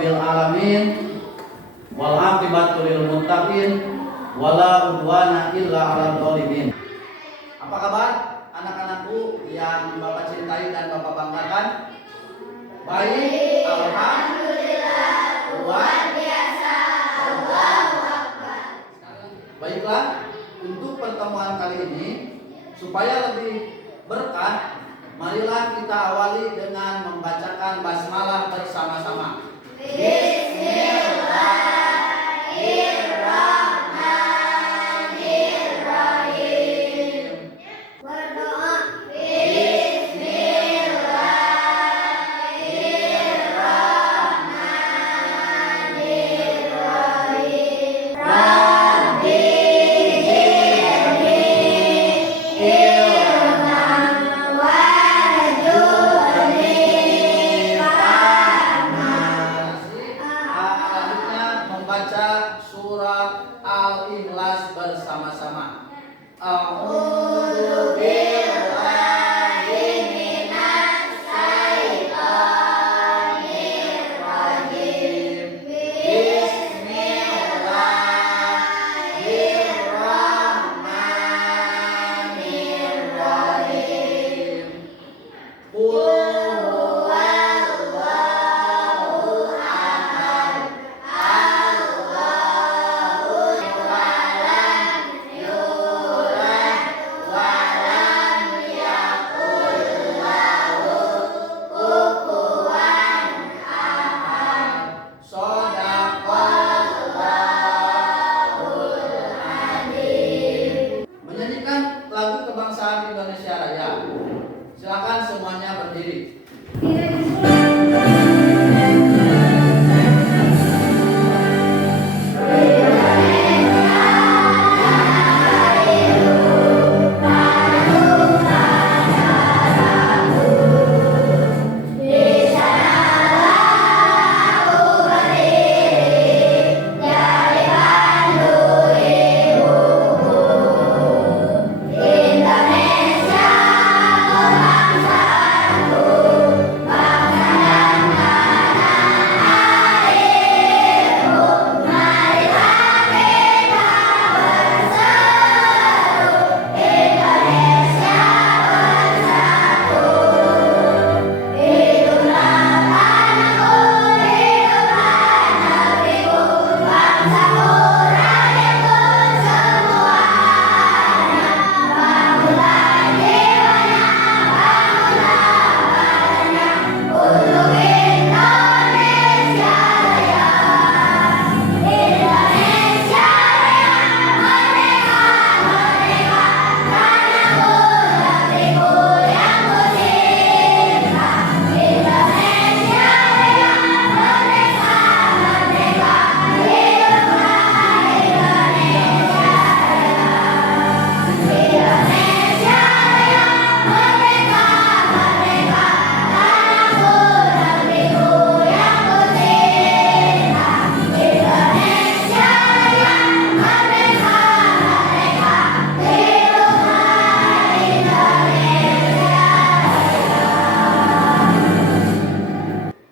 rabbil alamin wal aqibatu lil muttaqin wala udwana illa 'alal zalimin. Apa kabar anak-anakku yang Bapak cintai dan Bapak banggakan? Baik, alhamdulillah, luar biasa, Allahu Akbar. Baiklah, untuk pertemuan kali ini supaya lebih berkah, marilah kita awali dengan membacakan basmalah bersama-sama. Bismillahirrahmanirrahim. Berdoa. Bismillahirrahmanirrahim. Rabbi zidni ilman warzuqni fahman. Selanjutnya membaca surat Al-Ikhlas bersama-sama. A'udzu billahi minas syaitonir rajim. Bismillahirrahmanirrahim. Qul huwallahu ahad. Allahu walam yulad walam yakul lahu kufuwan ahad. Shadaqallahul adzim. Menyanyikan lagu kebangsaan Indonesia Raya. Silakan semuanya berdiri.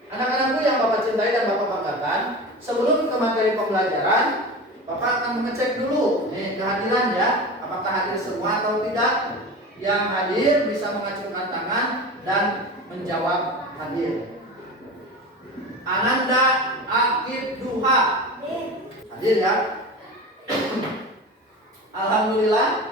Anak-anakku yang Bapak cintai dan Bapak banggakan, sebelum ke materi pembelajaran, Bapak akan mengecek dulu nih kehadiran ya, apakah hadir semua atau tidak. Yang hadir bisa mengacungkan tangan dan menjawab hadir. Ananda Akib Duha hadir ya. Alhamdulillah.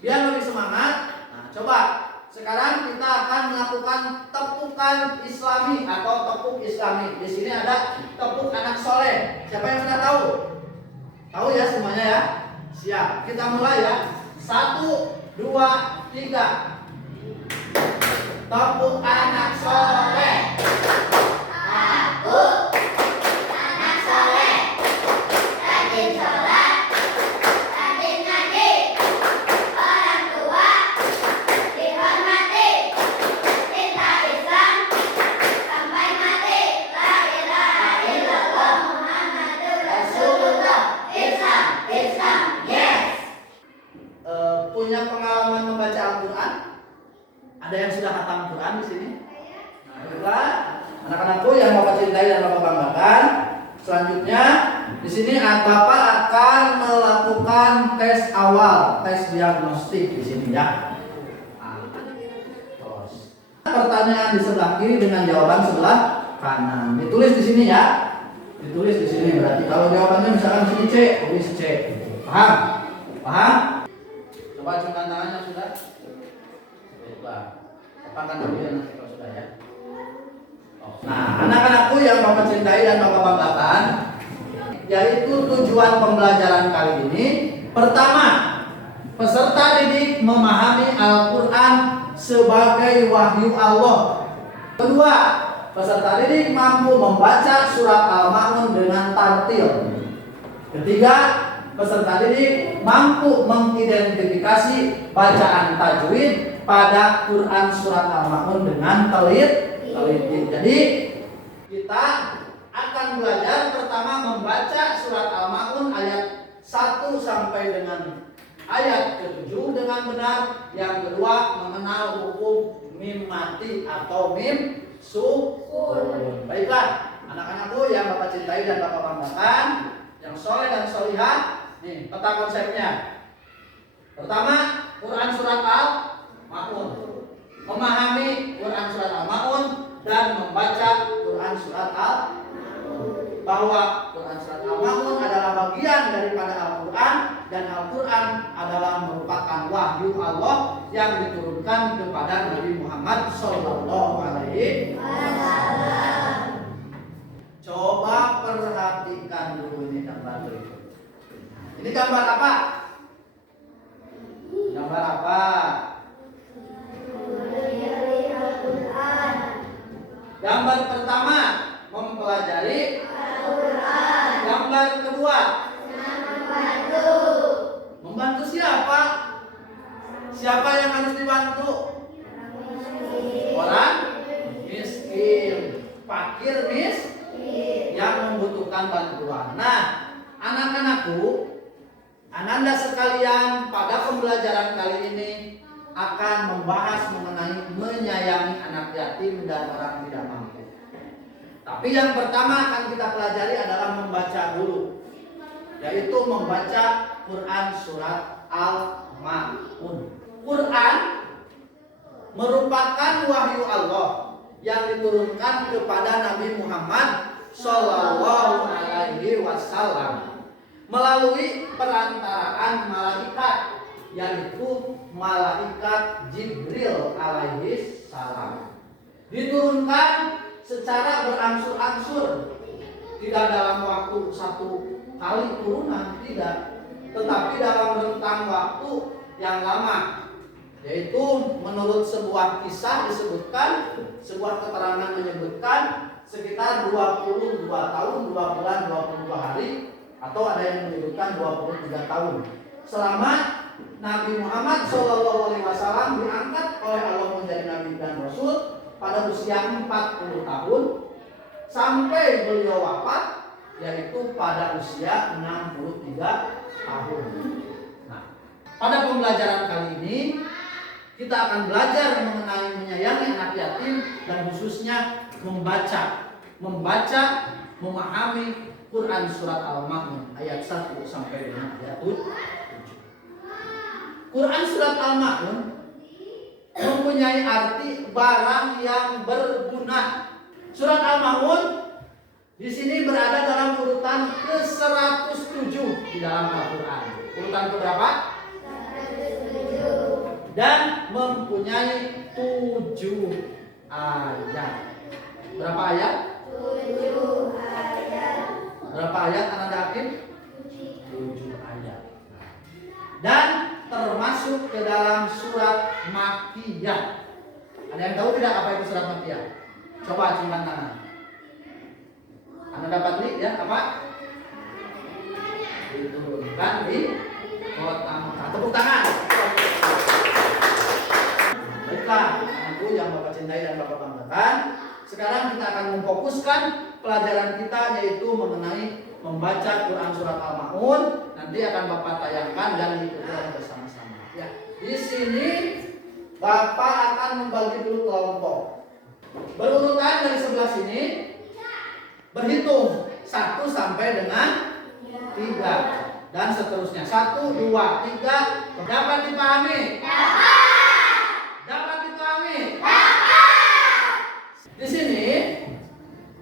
Biar lebih semangat. Nah, coba sekarang kita akan melakukan tepukan Islami atau tepuk Islami. Di sini ada tepuk anak soleh. Siapa yang sudah tahu? Tahu ya semuanya ya? Siap. Kita mulai ya. 1, 2, 3. Tepuk anak soleh. Aku anak soleh, rajin sholat, rajin ngaji, orang tua dihormati, cinta Islam sampai mati. La ilaha illallah Muhammadur Rasulullah. Islam, Islam, yes. Punya pengalaman membaca Al-Quran? Ada yang sudah khatam Quran di sini? Nah, Selanjutnya di sini Bapak akan melakukan tes awal, tes diagnostik di sini ya. Pertanyaan di sebelah kiri dengan jawaban sebelah kanan. Ditulis di sini ya. Ditulis di sini berarti kalau jawabannya misalkan sini C, tulis C. Paham? Paham? Coba ciumkan tangannya sudah. Baiklah. Apakah nanti kalau sudah ya? Nah, anak-anakku yang Bapak cintai dan Bapak banggakan, yaitu tujuan pembelajaran kali ini. Pertama, peserta didik memahami Al-Quran sebagai wahyu Allah. Kedua, peserta didik mampu membaca surat Al-Ma'un dengan tartil. Ketiga, peserta didik mampu mengidentifikasi bacaan tajwid pada Quran surat Al-Ma'un dengan teliti. Jadi kita akan belajar pertama membaca surat Al-Ma'un ayat 1 sampai dengan ayat ke-7 dengan benar. Yang kedua, mengenal hukum mim mati atau mim sukun. Baiklah, anak-anakku yang Bapak cintai dan Bapak banggakan, yang soleh dan solihah, nih peta konsepnya. Pertama, Quran surat Al-Ma'un. Memahami Quran surat Al-Ma'un dan membaca Quran surat Al-Ma'un. Bahwa Quran surat Al-Ma'un adalah bagian daripada Al-Quran, dan Al-Quran adalah merupakan wahyu Allah yang diturunkan kepada Nabi Muhammad SAW. Coba perhatikan dulu ini gambar berikut. Ini gambar apa? Gambar apa? Gambar pertama mempelajari Al-Quran. Gambar kedua membantu siapa? Siapa yang harus dibantu? Orang miskin, fakir, yang membutuhkan bantuan. Nah, anak-anakku, ananda sekalian, pada pembelajaran kali ini akan membahas mengenai menyayangi anak yatim dan orang tidak mampu. Tapi yang pertama akan kita pelajari adalah membaca dulu, yaitu membaca Quran surat Al-Ma'un. Quran merupakan wahyu Allah yang diturunkan kepada Nabi Muhammad Sallallahu Alaihi Wasallam melalui perantaraan malaikat, yaitu malaikat Jibril alaihi salam. Diturunkan secara berangsur-angsur, tidak dalam waktu satu kali turunan, tidak, tetapi dalam rentang waktu yang lama, yaitu menurut sebuah kisah disebutkan, sebuah keterangan menyebutkan sekitar 22 tahun, 2 bulan, 22 hari, atau ada yang menyebutkan 23 tahun. Selama Nabi Muhammad SAW diangkat oleh Allah menjadi Nabi dan Rasul pada usia 40 tahun sampai beliau wafat, yaitu pada usia 63 tahun. Nah, pada pembelajaran kali ini kita akan belajar mengenai menyayangi anak yatim dan khususnya membaca, memahami Quran surat Al-Ma'un ayat 1 sampai dengan ayat 7. Quran surat Al-Ma'un mempunyai arti barang yang berguna. Surat Al-Ma'un di sini berada dalam urutan ke-107 di dalam Al-Quran. Urutan keberapa? 107. Dan mempunyai 7 ayat. Berapa ayat? 7 ayat. Berapa ayat anak yatim? 7 ayat. Dan termasuk ke dalam surat Makkiyah. Ada yang tahu tidak apa itu surat Makkiyah? Coba ciumkan tangan. Anda dapat lihat ya apa? Diturunkan di kota Mekah. Tepuk tangan. Baiklah, anakku yang Bapak cintai dan Bapak banggakan. Sekarang kita akan memfokuskan pelajaran kita, yaitu mengenai membaca Quran surat Al-Ma'un. Nanti akan Bapak tayangkan dan diikuti bersama-sama. Ya, di sini Bapak akan membagi dulu kelompok. Berurutan dari sebelah sini, berhitung 1 sampai dengan 3 dan seterusnya. 1, 2, 3. Dapat dipahami? Dapat dipahami? Di sini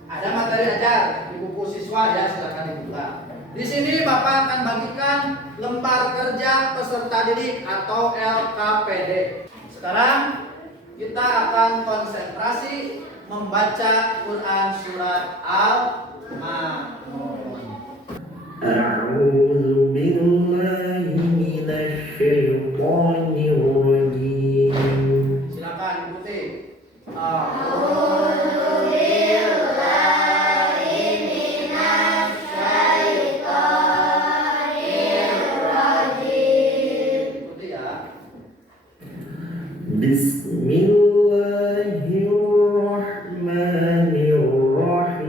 ada materi ajar di buku siswa ya, silakan dibuka. Di sini Bapak akan bagikan lembar kerja peserta didik atau LKPD. Sekarang kita akan konsentrasi membaca Quran surat Al-Ma'un. A'udzu billahi minasy syaithanir rajim. Silakan ikuti. Ikuti ya. Bismillahirrahmanirrahim.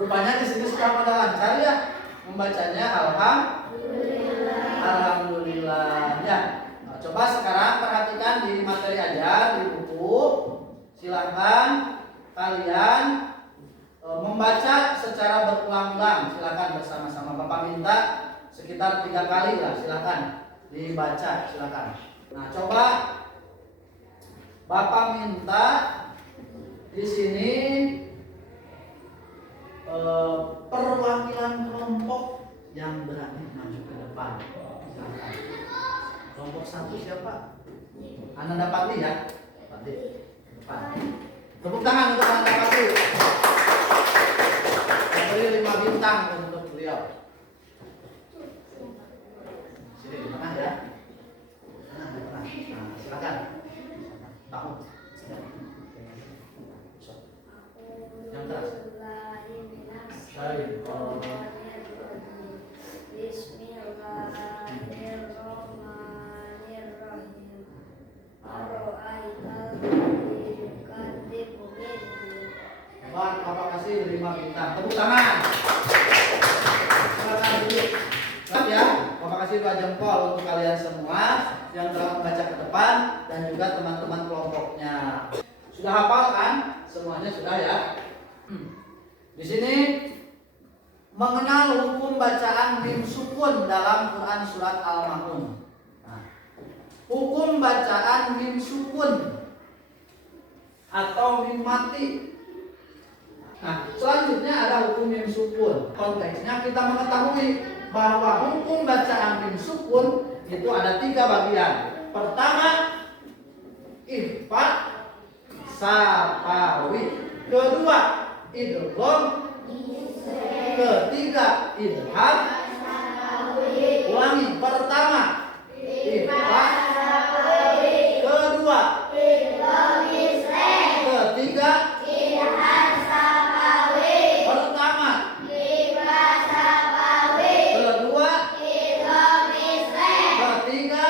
Rupanya di sini sudah pada lancar ya membacanya. Alhamdulillah ya. Nah, coba sekarang perhatikan di materi ajar di buku. Silakan kalian membaca secara berulang-ulang. Silakan bersama-sama. Bapak minta sekitar 3 kali lah. Silakan dibaca. Silakan. Nah, coba Bapak minta di sini perwakilan kelompok yang berani maju ke depan. Silakan. Kelompok 1 siapa? Anda dapati ya? Dapati. Depan. Tepuk tangan untuk Anda dapati. Saya beri 5 bintang untuk beliau. Sini di tengah ya. Tengah, di tengah. Nah, silakan. Tahu. Yang keras. Bapak kasih 5 bintang. Tepuk tangan. Silakan duduk. Siap ya. Bapak kasih 2 jempol untuk kalian semua yang telah membaca ke depan dan juga teman-teman kelompoknya. Sudah hafal kan? Semuanya sudah ya. Di sini mengenal hukum bacaan mim sukun dalam Quran surat Al-Ma'un. Nah, hukum bacaan mim sukun atau mim mati. Nah, selanjutnya ada hukum mim sukun. Konteksnya kita mengetahui bahwa hukum bacaan mim sukun itu ada 3 bagian. Pertama, ikhfa safawi. Kedua, idgham. Ketiga, idham. Ulangi. Pertama, ikhfa. Kedua, ketiga, pertama, kedua, ketiga,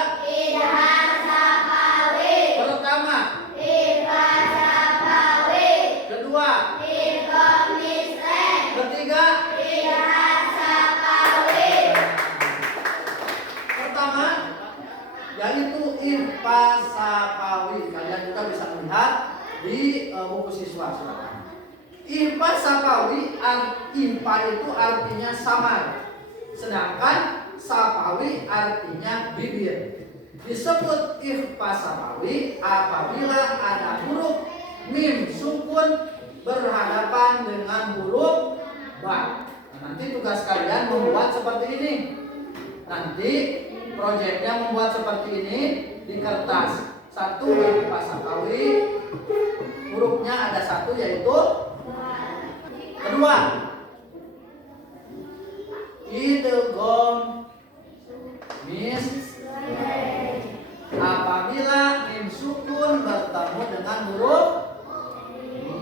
pertama, kedua, ketiga, sapawi IPA itu artinya samar. Sedangkan sapawi artinya bibir. Disebut ikhfa sapawi apabila ada huruf mim sukun berhadapan dengan huruf ba. Nanti tugas kalian membuat seperti ini. Nanti proyeknya membuat seperti ini di kertas. Satu ikhfa sapawi, hurufnya ada satu yaitu kedua. Idgham mis apabila mim sukun bertemu dengan huruf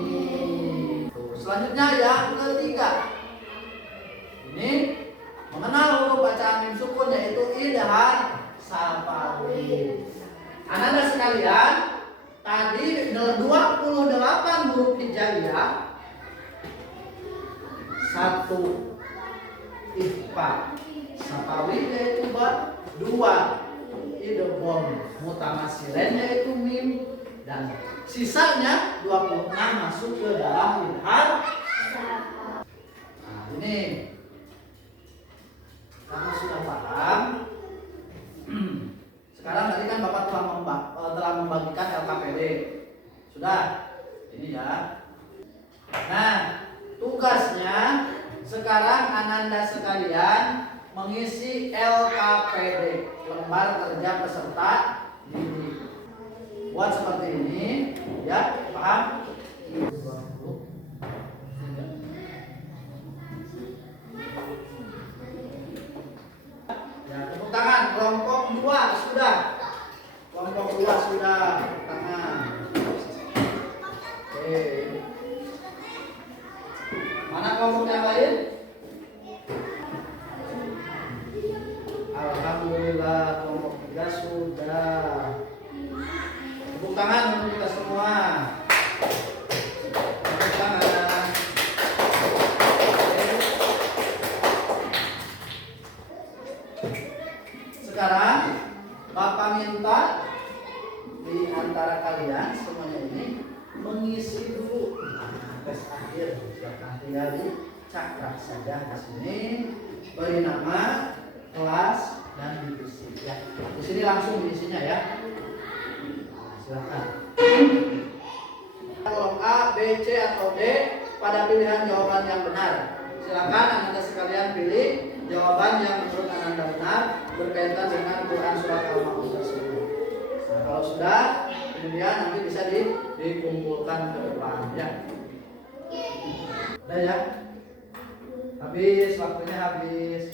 mim. Selanjutnya yang ketiga. Ini mengenal huruf bacaan mim sukun yaitu idgham sapawi. Anak-anak sekalian, tadi 28 huruf hijaiyah, satu ikhfa sapawi yaitu ba, dua idgham mutamatsilen yaitu mim, dan sisanya 26 masuk ke dalam idgham. Nah, ini karena sudah paham. Sekarang tadi kan Bapak telah membagikan LKPD. Sudah? Ini ya. Nah, tugasnya sekarang Ananda sekalian mengisi LKPD, lembar kerja peserta didik. Buat seperti ini, ya, paham? Ya, tepuk tangan. Kelompok 2 sudah. Kelompok 2 sudah. Tepuk tangan. Oke. Mana kelompok yang lain? Alhamdulillah, kelompok 3 sudah. Tepuk tangan untuk kita semua. Tepuk tangan. Sekarang Bapak minta di antara kalian semuanya ini mengisi dulu tes akhir. Tinggal dicakrak saja di sini, beri nama, kelas, dan divisi. Ya, di sini langsung diisinya ya. Silakan. Kolom A, B, C atau D pada pilihan jawaban yang benar. Silakan Anda sekalian pilih jawaban yang menurut Anda benar berkaitan dengan Quran surat Al-Ma'un tersebut. Nah, kalau sudah, kemudian nanti bisa dikumpulkan ke depan ya. Udah ya? Habis, waktunya habis.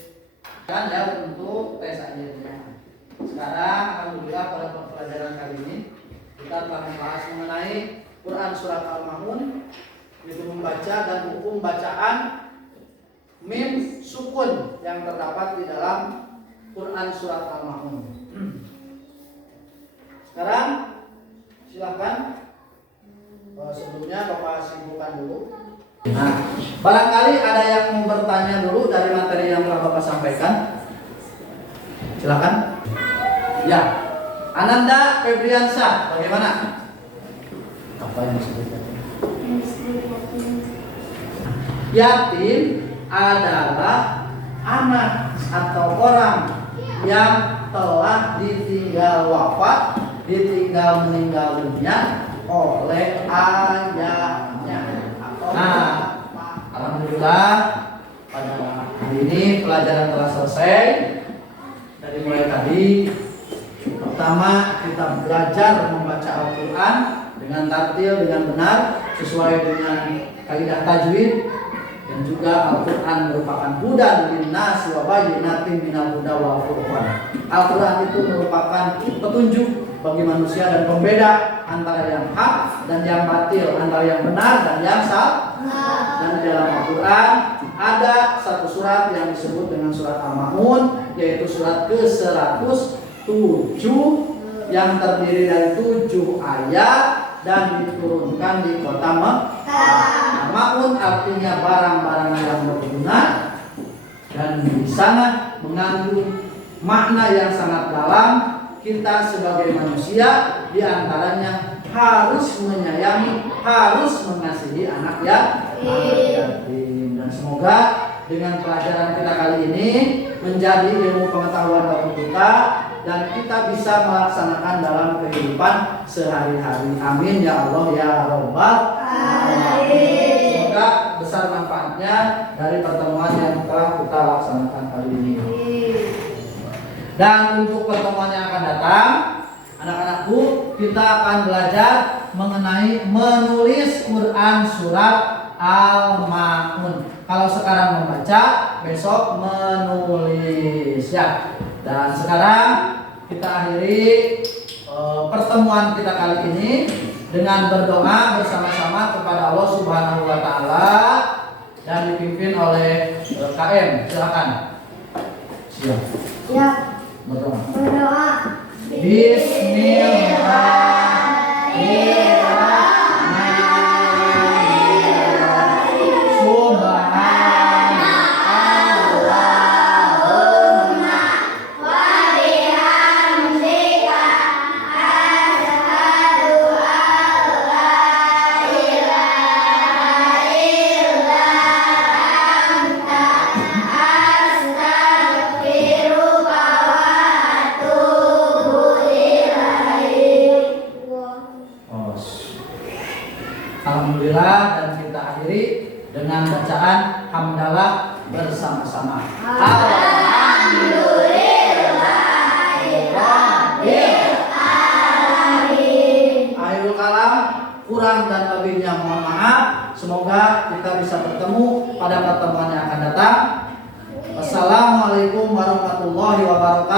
Dan ya untuk tes akhirnya. Sekarang alhamdulillah pada pelajaran kali ini kita telah membahas mengenai Quran surat Al-Ma'un, itu membaca dan hukum bacaan mim sukun yang terdapat di dalam Quran surat Al-Ma'un. Sekarang silahkan, sebelumnya Bapak sibukkan dulu. Nah, barangkali ada yang mau bertanya dulu dari materi yang telah Bapak sampaikan. Silakan. Ya, Ananda Febriansyah, bagaimana? Apa yang disebutkan? Yatim adalah anak atau orang yang telah ditinggal wafat, ditinggal meninggal dunia oleh ayahnya. Nah, alhamdulillah pada hari ini pelajaran telah selesai. Dari mulai tadi, pertama kita belajar membaca Al-Quran dengan tartil, dengan benar, sesuai dengan kaidah tajwid. Dan juga Al-Quran merupakan hudan linnas wa bayyinatin minal huda wal furqan. Al-Quran itu merupakan petunjuk bagi manusia dan pembeda antara yang hak dan yang batil, antara yang benar dan yang salah. Dan di dalam Al-Quran ada satu surat yang disebut dengan surat Al-Ma'un, yaitu surat ke-107 yang terdiri dari 7 ayat dan diturunkan di kota Mekah. Ma'un artinya barang-barang yang berguna, dan di sana mengandung makna yang sangat dalam. Kita sebagai manusia diantaranya harus menyayangi, harus mengasihi anak Yatim. Dan semoga dengan pelajaran kita kali ini menjadi ilmu pengetahuan bagi kita dan kita bisa melaksanakan dalam kehidupan sehari-hari. Amin ya Allah ya Rabbal alamin. Semoga besar manfaatnya dari pertemuan yang telah kita laksanakan kali ini. Dan untuk pertemuan yang akan datang, anak-anakku, kita akan belajar mengenai menulis Quran surat Al-Ma'un. Kalau sekarang membaca, besok menulis ya. Dan sekarang kita akhiri pertemuan kita kali ini dengan berdoa bersama-sama kepada Allah Subhanahu wa taala dan dipimpin oleh KM. Silakan. Siap. Siap. Berdoa. Berdoa. Bismillahirrahmanirrahim. Subhanallahumma wa bihamdika asyhadu an la ilaha illa anta astaghfiruka wa atubu ilaik. Alhamdulillah, dan kita akhiri dengan bacaan hamdalah bersama-sama. Alhamdulillahirabbil alamin. Akhirul kalam, kurang dan lebihnya mohon maaf. Semoga kita bisa bertemu pada pertemuan yang akan datang. Wassalamualaikum warahmatullahi wabarakatuh.